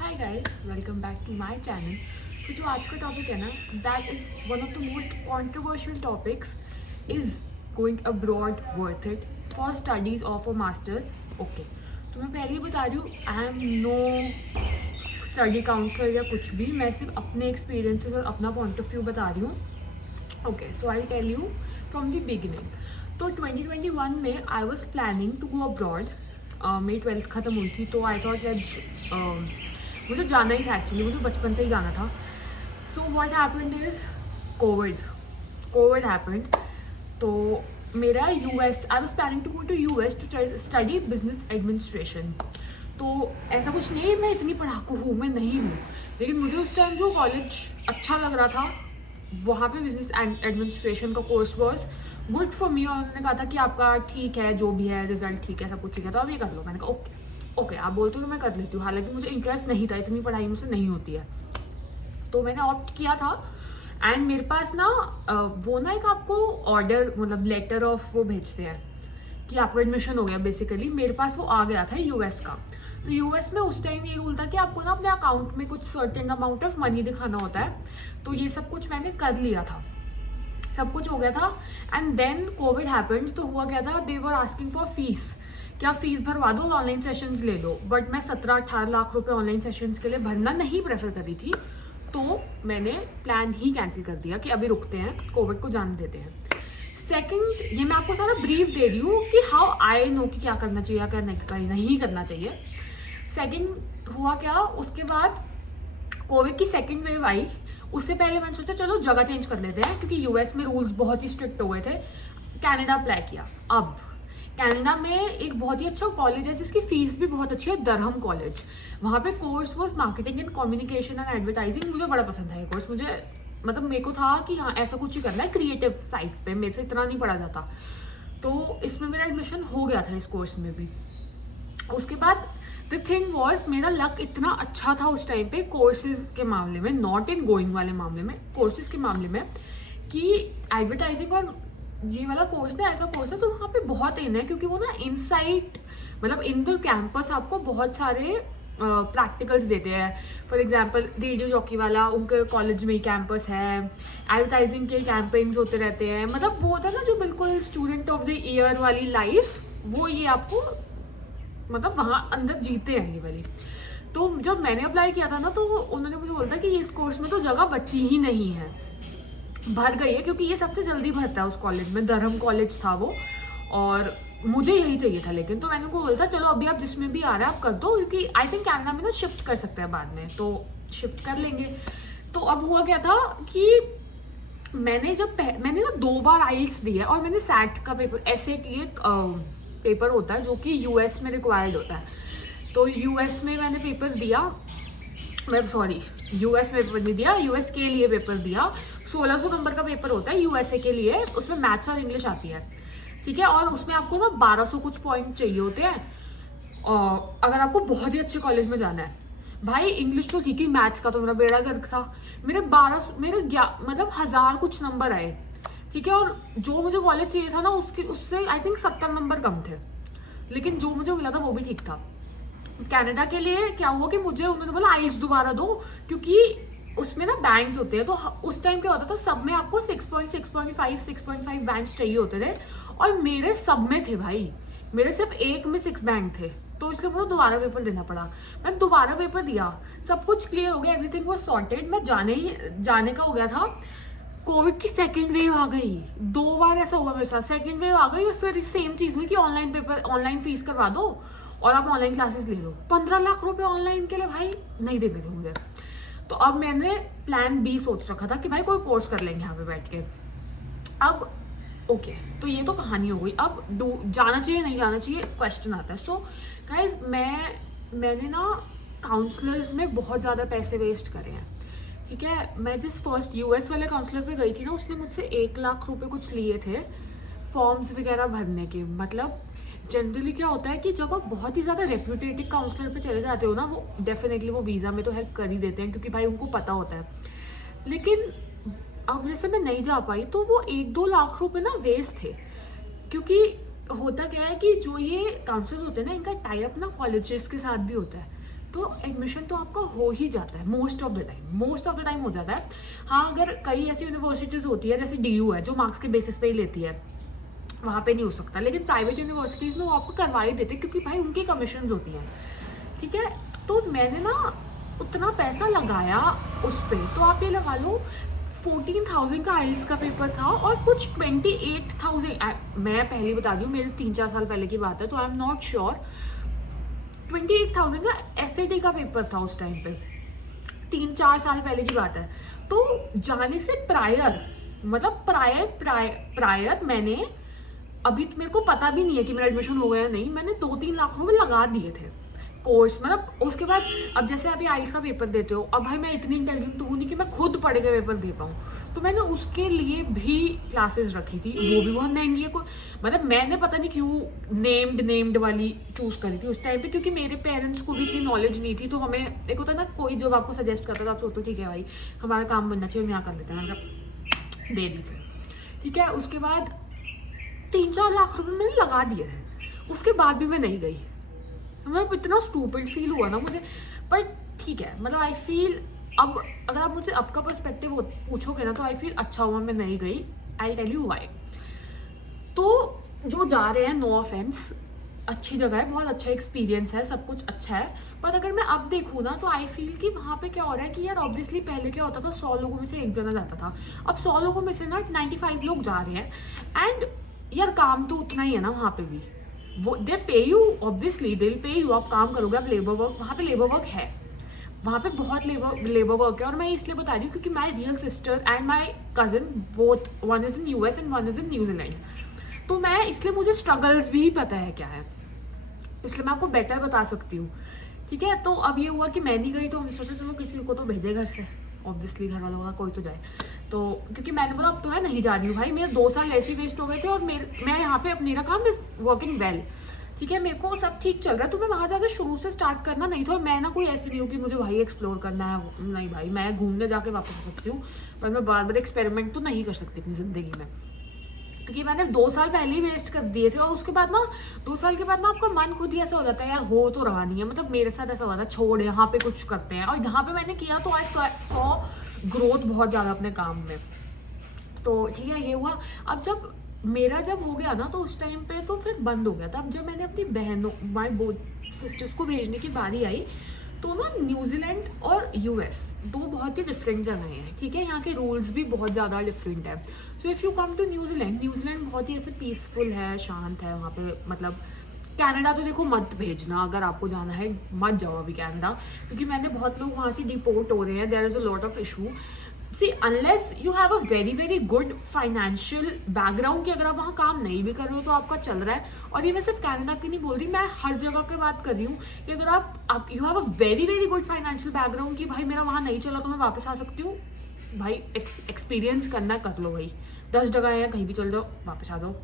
Hi guys, welcome back to my channel. तो जो आज का टॉपिक है ना, that is one of the most controversial topics. Is going abroad worth it for studies और for masters? Okay, तो मैं पहले ही बता रही हूँ, I am no study counsellor या कुछ भी। मैं सिर्फ अपने एक्सपीरियंसेस और अपना पॉइंट ऑफ व्यू बता रही हूँ। Okay, so I tell you from the beginning. तो 2021 में I was planning to go abroad. मेरी 12th ख़त्म हुई थी, तो आई थॉट लेट्स, मुझे जाना ही था एक्चुअली, मुझे बचपन से ही जाना था। So what happened is COVID COVID happened. तो मेरा US, I was planning to go to US to study business administration. तो ऐसा कुछ नहीं है मैं इतनी पढ़ाकू हूँ, मैं नहीं हूँ, लेकिन मुझे उस टाइम जो कॉलेज अच्छा लग रहा था, वहाँ पे बिजनेस एडमिनिस्ट्रेशन का course was good for me. और उन्होंने कहा था कि आपका ठीक है, जो भी है रिजल्ट ठीक है, सब कुछ ठीक है, तो आप ये कर लो। मैंने कहा ओके ओके, आप बोलते हो तो मैं कर लेती हूँ। हालांकि मुझे इंटरेस्ट नहीं था, इतनी पढ़ाई मुझसे नहीं होती है, तो मैंने ऑप्ट किया था। एंड मेरे पास ना वो ना एक आपको ऑर्डर, मतलब लेटर ऑफ वो भेजते हैं कि आपका एडमिशन हो गया। बेसिकली मेरे पास वो आ गया था यूएस का। तो यूएस में उस टाइम ये रूल था कि आपको ना अपने अकाउंट में कुछ सर्टेन अमाउंट ऑफ मनी दिखाना होता है। तो ये सब कुछ मैंने कर लिया था, सब कुछ हो गया था। And then COVID happened. तो हुआ क्या था, they were asking for fees, कि आप फीस भरवा दो, ऑनलाइन सेशंस ले लो। बट मैं 17-18 लाख रुपए ऑनलाइन सेशंस के लिए भरना नहीं प्रेफर करी थी। तो मैंने प्लान ही कैंसिल कर दिया कि अभी रुकते हैं, कोविड को जाने देते हैं। सेकंड, ये मैं आपको सारा ब्रीफ दे रही हूँ कि हाउ आई नो कि क्या करना चाहिए, क्या नहीं करना चाहिए। सेकंड हुआ क्या, उसके बाद कोविड की सेकंड वेव आई। उससे पहले मैंने सोचा चलो जगह चेंज कर लेते हैं, क्योंकि यूएस में रूल्स बहुत ही स्ट्रिक्ट हो गए थे। कनाडा अप्लाई किया। अब कनाडा में एक बहुत ही अच्छा कॉलेज है जिसकी फीस भी बहुत अच्छी है, दरहम कॉलेज। वहाँ पे course was marketing and communication and advertising. मुझे बड़ा पसंद है ये कोर्स। मुझे मतलब मेरे को था कि हाँ ऐसा कुछ ही करना है क्रिएटिव साइड पे, मेरे से इतना नहीं पढ़ा जाता। तो इसमें मेरा एडमिशन हो गया था, इस कोर्स में भी। उसके बाद द थिंग वॉज, मेरा लक इतना अच्छा था उस टाइम पे कोर्सेज के मामले में, नॉट इन गोइंग वाले मामले में, कोर्सेज के मामले में, कि एडवर्टाइजिंग और ये वाला कोर्स ना ऐसा कोर्स है जो वहाँ पे बहुत इन है, क्योंकि वो ना इनसाइट, मतलब इन द कैंपस आपको बहुत सारे प्रैक्टिकल्स देते हैं। फॉर एग्जाम्पल रेडियो जॉकी वाला, उनके कॉलेज में ही कैंपस है। एडवर्टाइजिंग के कैंपेन्स होते रहते हैं, मतलब वो होता है ना जो बिल्कुल स्टूडेंट ऑफ द ईयर वाली लाइफ, वो ये आपको मतलब वहाँ अंदर जीते हैं ये वाली। तो जब मैंने अप्लाई किया था ना, तो उन्होंने मुझे बोला था कि इस कोर्स में तो जगह बची ही नहीं है, भर गई है, क्योंकि ये सबसे जल्दी भरता है उस कॉलेज में। दरहम कॉलेज था वो, और मुझे यही चाहिए था। लेकिन तो मैंने उनको बोला था चलो अभी आप जिसमें भी आ रहा है आप कर दो, क्योंकि आई थिंक कनाडा में ना शिफ्ट कर सकते हैं बाद में, तो शिफ्ट कर लेंगे। तो अब हुआ क्या था कि मैंने ना 2 बार आइल्स दिया, और मैंने सैट का पेपर, ऐसे की एक पेपर होता है जो कि यूएस में रिक्वायर्ड होता है। तो यूएस में मैंने पेपर दिया, मैं सॉरी यूएस में पेपर नहीं दिया, यूएस के लिए पेपर दिया। 1600 नंबर का पेपर होता है यूएसए के लिए, उसमें मैथ्स और इंग्लिश आती है, ठीक है। और उसमें आपको ना 1200 कुछ पॉइंट चाहिए होते हैं, और अगर आपको बहुत ही अच्छे कॉलेज में जाना है। भाई इंग्लिश तो ठीक ही, मैथ्स का तो मेरा बेड़ा गर्क था। मेरे मतलब 1000 कुछ नंबर आए, ठीक है। और जो मुझे कॉलेज चाहिए था ना, उससे आई थिंक 70 नंबर कम थे, लेकिन जो मुझे मिला था वो भी ठीक था। कनाडा के लिए क्या हुआ कि मुझे उन्होंने बोला आइल्स दोबारा दो, क्योंकि उसमें ना बैंड्स होते हैं। तो उस टाइम क्या होता था, सब में आपको 6.5 बैंड्स चाहिए होते थे, और मेरे सब में थे भाई, मेरे सिर्फ एक में 6 बैंड थे। तो इसलिए मुझे दोबारा पेपर देना पड़ा। मैं दोबारा पेपर दिया, सब कुछ क्लियर हो गया, एवरीथिंग वाज सॉर्टेड। मैं जाने का हो गया था। कोविड की सेकेंड वेव आ गई। 2 बार ऐसा हुआ मेरे साथ, सेकेंड वेव आ गई, और फिर सेम चीज़ हुई कि ऑनलाइन फीस करवा दो और आप ऑनलाइन क्लासेस ले लो। 15 लाख रुपए ऑनलाइन के लिए भाई नहीं देने थे मुझे। तो अब मैंने प्लान बी सोच रखा था कि भाई कोई कोर्स कर लेंगे यहाँ पे बैठ के। अब ओके, तो ये तो कहानी हो गई। अब जाना चाहिए नहीं जाना चाहिए क्वेश्चन आता है। सो गाइज, मैंने ना काउंसलर्स में बहुत ज़्यादा पैसे वेस्ट करे हैं, ठीक है। मैं जिस फर्स्ट यूएस वाले काउंसलर पे गई थी ना, उसने मुझसे 1 लाख रुपए कुछ लिए थे फॉर्म्स वगैरह भरने के। मतलब जनरली क्या होता है कि जब आप बहुत ही ज़्यादा रेप्यूटेटेड काउंसलर पे चले जाते हो ना, वो डेफिनेटली वो वीज़ा में तो हेल्प कर ही देते हैं, क्योंकि भाई उनको पता होता है। लेकिन अब जैसे मैं नहीं जा पाई, तो वो 1-2 लाख रुपए ना वेस्ट थे। क्योंकि होता क्या है कि जो ये काउंसलर्स होते हैं ना, इनका टाई अप ना कॉलेजेस के साथ भी होता है। तो एडमिशन तो आपका हो ही जाता है मोस्ट ऑफ द टाइम हो जाता है। हाँ, अगर कई ऐसी यूनिवर्सिटीज़ होती है जैसे DU है जो मार्क्स के बेसिस पे ही लेती है, वहाँ पे नहीं हो सकता, लेकिन प्राइवेट यूनिवर्सिटीज़ में वो आपको करवा ही देते क्योंकि भाई उनकी कमीशंस होती हैं, ठीक है। तो मैंने ना उतना पैसा लगाया उस पर, तो आप ये लगा लो 14,000 का आइल्स का पेपर था और कुछ 28,000, मैं पहले बता दूँ मेरे 3-4 साल पहले की बात है, तो आई एम नॉट श्योर, 28,000 का SAT का पेपर था उस टाइम पे, 3-4 साल पहले की बात है। तो जाने से प्रायर, मतलब प्रायर मैंने, अभी मेरे को पता भी नहीं है कि मेरा एडमिशन हो गया नहीं, मैंने 2-3 लाख रुपए लगा दिए थे कोर्स, मतलब उसके बाद अब जैसे अभी आइल्स का पेपर देते हो, अब भाई मैं इतनी इंटेलिजेंट तो हूँ नहीं कि मैं खुद पढ़ के पेपर दे पाऊँ, तो मैंने उसके लिए भी क्लासेस रखी थी, वो भी बहुत महंगी है। मतलब मैंने पता नहीं क्यों नेम्ड वाली चूज़ करी थी उस टाइम पे, क्योंकि मेरे पेरेंट्स को भी इतनी नॉलेज नहीं थी, तो हमें एक होता है ना, कोई जब आपको सजेस्ट करता था आप सोचते ठीक है भाई हमारा काम बनना चाहिए, हम यहाँ कर लेते हैं, मतलब दे दी फिर, ठीक है। उसके बाद 3-4 लाख रुपए मैंने लगा दिए थे, उसके बाद भी मैं नहीं गई, मतलब इतना स्टूपिड फील हुआ ना मुझे। पर ठीक है, मतलब आई फील, अब अगर आप मुझसे अब का पर्सपेक्टिव पूछोगे ना, तो आई फील अच्छा हुआ मैं नहीं गई। I tell you why. तो जो जा रहे हैं, नो ऑफेंस, अच्छी जगह है, बहुत अच्छा एक्सपीरियंस है, सब कुछ अच्छा है, पर अगर मैं अब देखूँ ना तो आई फील कि वहाँ पे क्या हो रहा है कि यार ऑब्वियसली पहले क्या होता था, 100 लोगों में से एक जना जाता था, अब 100 लोगों में से ना 95 लोग जा रहे हैं। एंड यार काम तो उतना ही है ना वहाँ पे भी, वो दे पे यू, ऑब्वियसली दे पे यू, आप काम करोगे, आप लेबर वर्क, वहाँ पे लेबर वर्क है, वहाँ पे बहुत लेबर वर्क है। और मैं इसलिए बता रही हूँ क्योंकि my real sister and my cousin both, one is in US and one is in New Zealand, तो मैं इसलिए मुझे स्ट्रगल्स भी पता है क्या है, इसलिए मैं आपको बेटर बता सकती हूँ, ठीक है। तो अब ये हुआ कि मैं नहीं गई, तो हमने सोचा चलो किसी को तो भेजे घर से, ऑब्वियसली घर वालों का कोई तो जाए, तो क्योंकि मैंने बोला अब तो मैं नहीं जा रही हूँ भाई, मेरे 2 साल ऐसे ही वेस्ट हो गए थे, और मैं यहाँ पे अब मेरा काम इज वर्किंग वेल, ठीक है, मेरे को सब ठीक चल रहा है, तो मैं वहाँ जाकर शुरू से स्टार्ट करना नहीं था। और मैं ना कोई ऐसी नहीं हूँ कि मुझे भाई एक्सप्लोर करना है, नहीं भाई, मैं घूमने जाके वापस आ सकती हूँ, पर मैं बार बार एक्सपेरिमेंट तो नहीं कर सकती अपनी ज़िंदगी में, क्योंकि मैंने 2 साल पहले ही वेस्ट कर दिए थे। और उसके बाद ना 2 साल के बाद ना आपका मन खुद ही ऐसा हो जाता है यार हो तो रहा नहीं है, मतलब मेरे साथ ऐसा हुआ था, छोड़ यहाँ पे कुछ करते हैं, और यहाँ पे मैंने किया तो आई सॉ ग्रोथ बहुत ज़्यादा अपने काम में, तो ठीक है ये हुआ। अब जब मेरा जब हो गया ना, तो उस टाइम पे तो फिर बंद हो गया था। अब जब मैंने अपनी बहनों, माई बोथ सिस्टर्स को भेजने की बारी आई, तो ना न्यूजीलैंड और US दो बहुत ही डिफरेंट जगह हैं, ठीक है, यहाँ के रूल्स भी बहुत ज़्यादा डिफरेंट है। So if you come to New Zealand बहुत ही ऐसे पीसफुल है, शांत है वहाँ पे, मतलब कनाडा तो देखो मत भेजना, अगर आपको जाना है मत जाओ अभी कनाडा, क्योंकि मैंने बहुत लोग वहाँ से डिपोर्ट हो रहे हैं, there is a lot of issue. See unless you have a very good financial background, कि अगर आप वहाँ काम नहीं भी कर रहे हो तो आपका चल रहा है, और ये मैं सिर्फ कनाडा की नहीं बोल रही, मैं हर जगह की बात कर रही हूँ, कि अगर आप you have a very good financial background, कि भाई मेरा वहाँ नहीं चला तो मैं वापस आ सकती हूँ, भाई एक्सपीरियंस करना कर लो भाई, 10 जगह है कहीं भी चल जाओ वापस आ जाओ,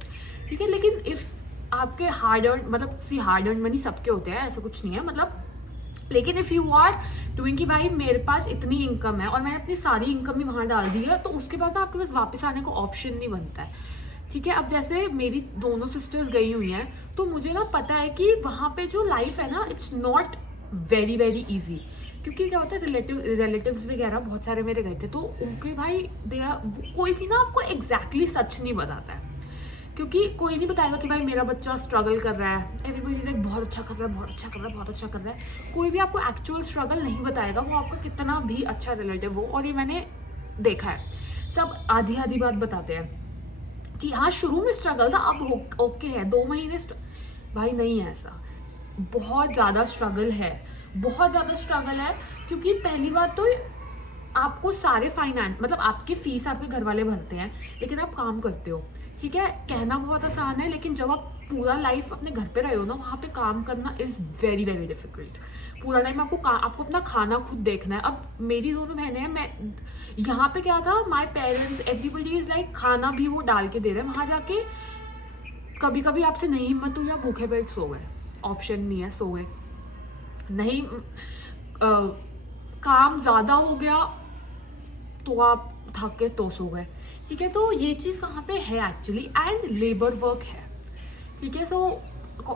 ठीक है। लेकिन इफ़ आपके हार्ड अर्न, मतलब सी हार्ड अर्न मनी सबके होते हैं, ऐसा कुछ नहीं है, मतलब लेकिन इफ़ यू आर डूइंग कि भाई मेरे पास इतनी इनकम है और मैंने अपनी सारी इनकम भी वहाँ डाल दी है, तो उसके बाद ना आपके पास वापस आने का ऑप्शन नहीं बनता है, ठीक है। अब जैसे मेरी दोनों सिस्टर्स गई हुई हैं, तो मुझे ना पता है कि वहाँ पे जो लाइफ है ना, इट्स नॉट वेरी ईजी, क्योंकि क्या होता है रिलेटिव्स वगैरह बहुत सारे मेरे गए थे, तो उनके भाई कोई भी ना आपको एग्जैक्टली सच नहीं बताता है, क्योंकि कोई नहीं बताएगा कि भाई मेरा बच्चा स्ट्रगल कर रहा है, एवरीबडी इज लाइक बहुत अच्छा कर रहा है, बहुत अच्छा कर रहा है, बहुत अच्छा कर रहा है, कोई भी आपको एक्चुअल स्ट्रगल नहीं बताएगा, वो आपका कितना भी अच्छा रिलेटिव हो। और ये मैंने देखा है, सब आधी बात बताते हैं कि हाँ शुरू में स्ट्रगल था, अब ओके है, 2 महीने भाई नहीं है ऐसा, बहुत ज़्यादा स्ट्रगल है, बहुत ज़्यादा स्ट्रगल है, क्योंकि पहली बात तो आपको सारे फाइनेंस, मतलब आपकी फीस आपके घर वाले भरते हैं, लेकिन आप काम करते हो, ठीक है, कहना बहुत आसान है, लेकिन जब आप पूरा लाइफ अपने घर पे रहे हो ना, वहाँ पे काम करना इज़ वेरी डिफिकल्ट। पूरा टाइम आपको अपना खाना खुद देखना है। अब मेरी दोनों बहनें हैं, मैं यहाँ पे क्या था, my parents everybody is like खाना भी वो डाल के दे रहे हैं, वहाँ जाके कभी कभी आपसे नहीं हिम्मत हुई, या भूखे पेट सो गए, ऑप्शन नहीं है, सो गए नहीं, काम ज़्यादा हो गया तो आप थक के तो सो गए, ठीक है। तो ये चीज़ वहाँ पे है एक्चुअली, एंड लेबर वर्क है, ठीक है। सो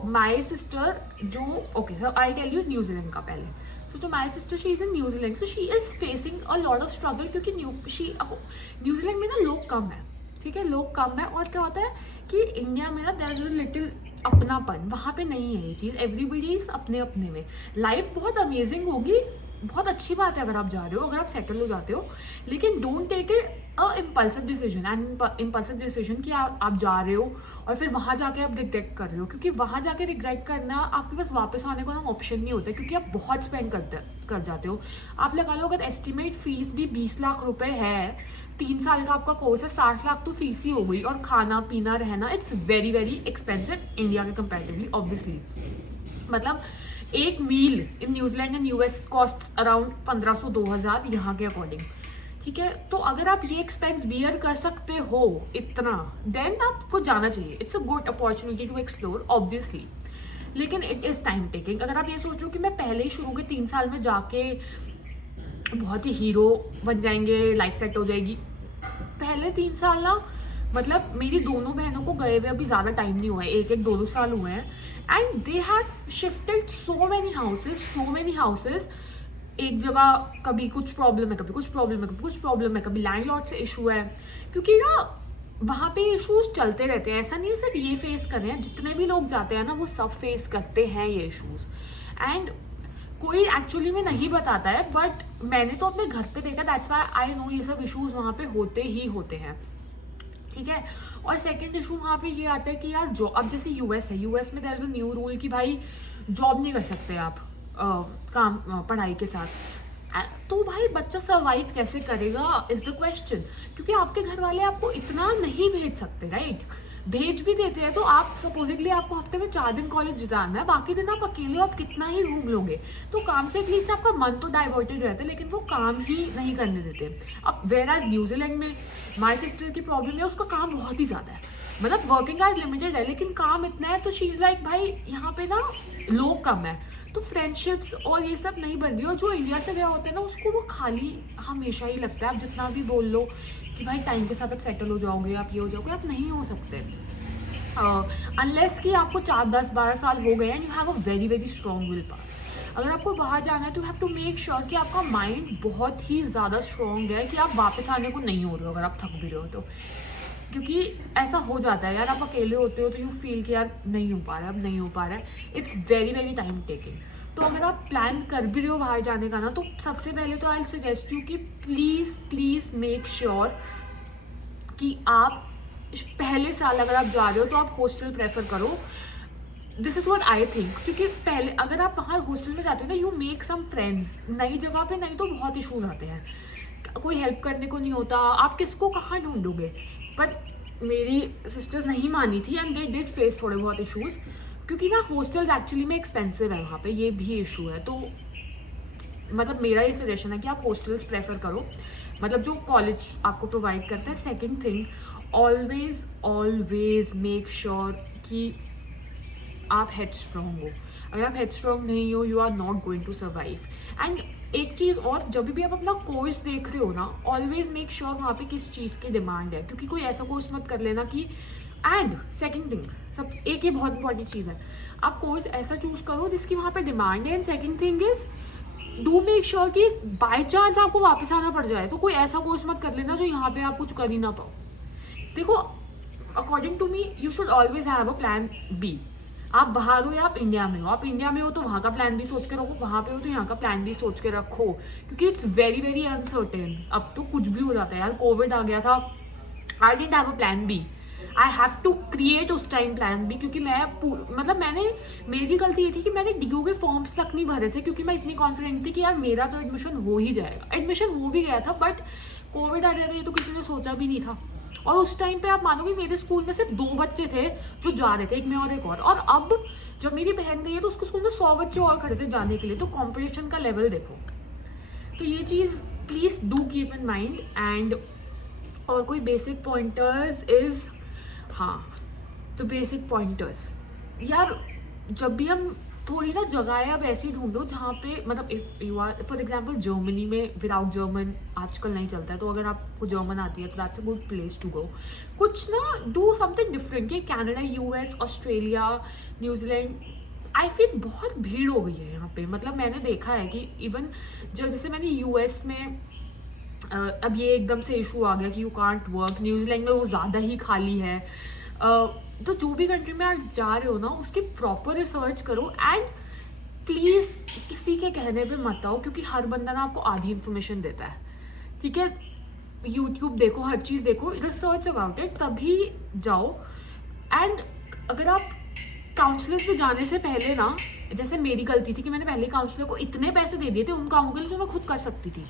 माई सिस्टर जो, okay sir I tell you New Zealand का पहले, so to my sister she is in New Zealand, so she is facing a lot of struggle, क्योंकि न्यूजीलैंड में ना लोग कम है, ठीक है, लोग कम है। और क्या होता है कि इंडिया में ना देयर इज अ लिटिल अपनापन, वहाँ पे नहीं है ये चीज़, एवरीबडी इज अपने अपने में। लाइफ बहुत अमेजिंग होगी, बहुत अच्छी बात है अगर आप जा रहे हो, अगर आप सेटल हो जाते हो, लेकिन don't take it a impulsive decision, and impulsive decision कि आप जा रहे हो और फिर वहाँ जाके आप रिग्रेट कर रहे हो, क्योंकि वहाँ जाके रिग्रेट करना आपके पास वापस आने का ना ऑप्शन नहीं होता, क्योंकि आप बहुत स्पेंड कर जाते हो। आप लगा लो अगर एस्टिमेट फीस भी 20 लाख रुपए है, 3 साल का आपका कोर्स है, 60 लाख तो फीस ही हो गई, और खाना पीना रहना it's very very expensive India के कंपेरेटिवली ऑब्वियसली। मतलब एक meal in New Zealand and US cost around 1500-2000 यहाँ के अकॉर्डिंग, ठीक है। तो अगर आप ये एक्सपेंस बियर कर सकते हो इतना, देन आपको जाना चाहिए, it's a good opportunity to explore obviously, लेकिन इट इज़ टाइम टेकिंग। अगर आप ये सोचो कि मैं पहले ही शुरू के 3 साल में जाके बहुत ही हीरो बन जाएंगे, लाइफ सेट हो जाएगी, पहले 3 साल ना, मतलब मेरी दोनों बहनों को गए हुए अभी ज़्यादा टाइम नहीं हुआ है, 1-2 साल हुए हैं, and they have shifted so many houses. एक जगह कभी कुछ प्रॉब्लम है, कभी कुछ प्रॉब्लम है, कभी कुछ प्रॉब्लम है, कभी लैंडलॉर्ड से इशू है, क्योंकि ना वहाँ पे इशूज़ चलते रहते हैं। ऐसा नहीं है सिर्फ ये फेस कर रहे हैं, जितने भी लोग जाते हैं ना वो सब फेस करते हैं ये इशूज़, एंड कोई एक्चुअली में नहीं बताता है, बट मैंने तो अपने घर पे देखा, दैट्स व्हाई आई नो ये सब इशूज़ वहाँ पे होते ही होते हैं, ठीक है। और सेकंड इशू वहाँ पे ये आता है कि यार जो अब जैसे यूएस है, यूएस में there is a new rule कि भाई जॉब नहीं कर सकते आप काम पढ़ाई के साथ, तो भाई बच्चा सर्वाइव कैसे करेगा इज द क्वेश्चन, क्योंकि आपके घर वाले आपको इतना नहीं भेज सकते, राइट। भेज भी देते हैं तो आप सपोजिटली आपको हफ्ते में 4 दिन कॉलेज जाना है, बाकी दिन आप अकेले हो, आप कितना ही घूम लोगे, तो काम से एटलीस्ट आपका मन तो डाइवर्टेड रहता है, लेकिन वो काम ही नहीं करने देते। अब वेयर एज न्यूजीलैंड में माई सिस्टर की प्रॉब्लम है, उसका काम बहुत ही ज़्यादा है, मतलब वर्किंग आवर्स लिमिटेड है लेकिन काम इतना है, तो शी इज़ लाइक भाई यहाँ पे ना लोग कम है, तो फ्रेंडशिप्स और ये सब नहीं बन रही, और जो इंडिया से गया होता है ना उसको वो खाली हमेशा ही लगता है, आप जितना भी बोल लो कि भाई टाइम के साथ आप सेटल हो जाओगे, आप ये हो जाओगे, आप नहीं हो सकते अनलेस कि आपको 4-10-12 साल हो गए and you have a very very strong will power. अगर आपको बाहर जाना है तो हैव टू मेक श्योर कि आपका माइंड बहुत ही ज़्यादा स्ट्रॉन्ग है, कि आप वापस आने को नहीं हो रहे हो अगर आप थक भी रहे हो तो, क्योंकि ऐसा हो जाता है यार, आप अकेले होते हो तो यू फील कि यार नहीं हो पा रहा है, अब नहीं हो पा रहा है, it's very very time taking. तो अगर आप प्लान कर भी रहे हो बाहर जाने का ना, तो सबसे पहले तो आई सजेस्ट यू कि प्लीज़ प्लीज़ मेक श्योर कि आप पहले साल अगर आप जा रहे हो तो आप हॉस्टल प्रेफर करो, this is what I think, क्योंकि पहले अगर आप वहाँ हॉस्टल में जाते हो ना, यू मेक सम फ्रेंड्स, नई जगह पे नहीं तो बहुत इशूज़ आते हैं, कोई हेल्प करने को नहीं होता, आप किसको कहाँ ढूंढोगे। बट मेरी सिस्टर्स नहीं मानी थी एंड दे डिड फेस थोड़े बहुत इशूज़, क्योंकि ना हॉस्टल्स एक्चुअली में एक्सपेंसिव है वहाँ पे, ये भी इशू है। तो मतलब मेरा ये सजेशन है कि आप हॉस्टल्स प्रेफर करो, मतलब जो कॉलेज आपको प्रोवाइड करता है। Second thing, always always make sure कि आप हेड स्ट्रॉन्ग हो, अगर आप हेड स्ट्रॉन्ग नहीं हो, you are not going to survive. And एक चीज़ और, जब भी आप अपना कोर्स देख रहे हो ना, ऑलवेज मेक श्योर वहाँ पे किस चीज़ की डिमांड है, क्योंकि कोई ऐसा कोर्स मत कर लेना कि, एंड सेकंड थिंग, सब एक ये बहुत इंपॉर्टेंट चीज़ है, आप कोर्स ऐसा चूज़ करो जिसकी वहाँ पे डिमांड है, and second thing is do make sure कि बाई चांस आपको वापस आना पड़ जाए तो कोई ऐसा कोर्स मत कर लेना जो यहाँ पे आप कुछ कर ही ना पाओ। देखो, according to me you should always have a plan B. आप बाहर हो या आप इंडिया में हो, आप इंडिया में हो तो वहाँ का प्लान भी सोच के रखो, वहाँ पे हो तो यहाँ का प्लान भी सोच के रखो, क्योंकि इट्स वेरी वेरी अनसर्टेन, अब तो कुछ भी हो जाता है यार। कोविड आ गया था, I didn't have a plan B, I have to create उस टाइम प्लान बी, क्योंकि मेरी गलती ये थी कि मैंने DU के फॉर्म्स तक नहीं भरे थे, क्योंकि मैं इतनी कॉन्फिडेंट थी कि यार मेरा तो एडमिशन हो ही जाएगा, एडमिशन हो भी गया था, बट कोविड आ जाएगा ये तो किसी ने सोचा भी नहीं था। और उस टाइम पे आप मानोगे मेरे स्कूल में सिर्फ 2 बच्चे थे जो जा रहे थे, एक मैं और एक और अब जब मेरी बहन गई है तो उसके स्कूल में 100 बच्चे और खड़े थे जाने के लिए, तो कॉम्पिटिशन का लेवल देखो। तो ये चीज़ please do keep in mind. And और कोई बेसिक पॉइंटर्स इज़, हाँ, तो बेसिक पॉइंटर्स यार, जब भी हम थोड़ी ना जगह अब ऐसी ढूंढो जहाँ पे, मतलब if you are for example Germany में, विदाउट जर्मन आजकल नहीं चलता है, तो अगर आपको जर्मन आती है तो that's a good place to go. कुछ ना डू समथिंग डिफरेंट, कि Canada, US, Australia, New Zealand, I feel बहुत भीड़ हो गई है यहाँ पे. मतलब मैंने देखा है कि इवन जब जैसे मैंने यूएस में अब ये एकदम से इशू आ गया कि यू कांट वर्क, न्यूजीलैंड में वो ज़्यादा ही खाली है. तो जो भी कंट्री में आप जा रहे हो ना, उसकी प्रॉपर रिसर्च करो एंड प्लीज़ किसी के कहने पे मत आओ, क्योंकि हर बंदा ना आपको आधी इन्फॉर्मेशन देता है. ठीक है, यूट्यूब देखो, हर चीज़ देखो, रिसर्च अबाउट इट, तभी जाओ. एंड अगर आप काउंसलर पे जाने से पहले ना, जैसे मेरी गलती थी कि मैंने पहले काउंसलर को इतने पैसे दे दिए थे उन कामों के लिए जो मैं खुद कर सकती थी.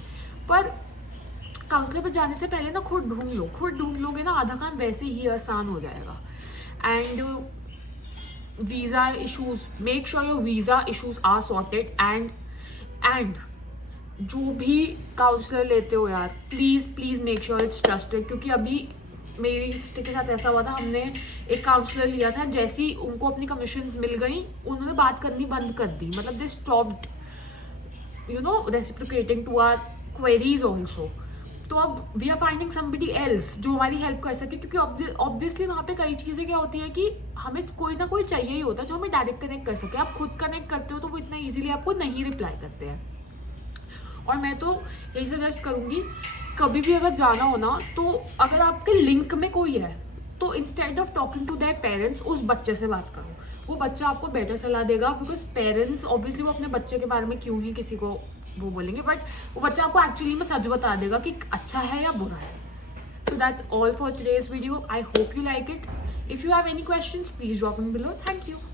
पर काउंसलर पे जाने से पहले ना खुद ढूंढ लोगे ना, आधा काम वैसे ही आसान हो जाएगा. And visa issues, make sure your visa issues are sorted. And जो भी काउंसलर लेते हो यार, please make sure it's trusted. क्योंकि अभी मेरी सिस्टर के साथ ऐसा हुआ था, हमने एक काउंसलर लिया था, जैसे ही उनको अपनी कमीशंस मिल गई उन्होंने बात करनी बंद कर दी. मतलब they stopped reciprocating to our queries also. तो अब we are finding somebody else जो हमारी हेल्प कर सके, क्योंकि ऑब्वियसली वहाँ पे कई चीज़ें क्या होती है कि हमें कोई ना कोई चाहिए ही होता है जो हमें डायरेक्ट कनेक्ट कर सके. आप खुद कनेक्ट करते हो तो वो इतना ईजिली आपको नहीं रिप्लाई करते हैं. और मैं तो यही सजेस्ट करूँगी, कभी भी अगर जाना हो ना, तो अगर आपके लिंक में कोई है तो instead of talking to their parents उस बच्चे से बात करो. वो बच्चा आपको बेटर सलाह देगा. बिकॉज पेरेंट्स ऑब्वियसली वो अपने बच्चे के बारे में क्यों ही किसी को वो बोलेंगे, बट वो बच्चा आपको एक्चुअली में सच बता देगा कि अच्छा है या बुरा है. So that's all for today's video. I hope you like it. If you have any questions, please drop them below. Thank you.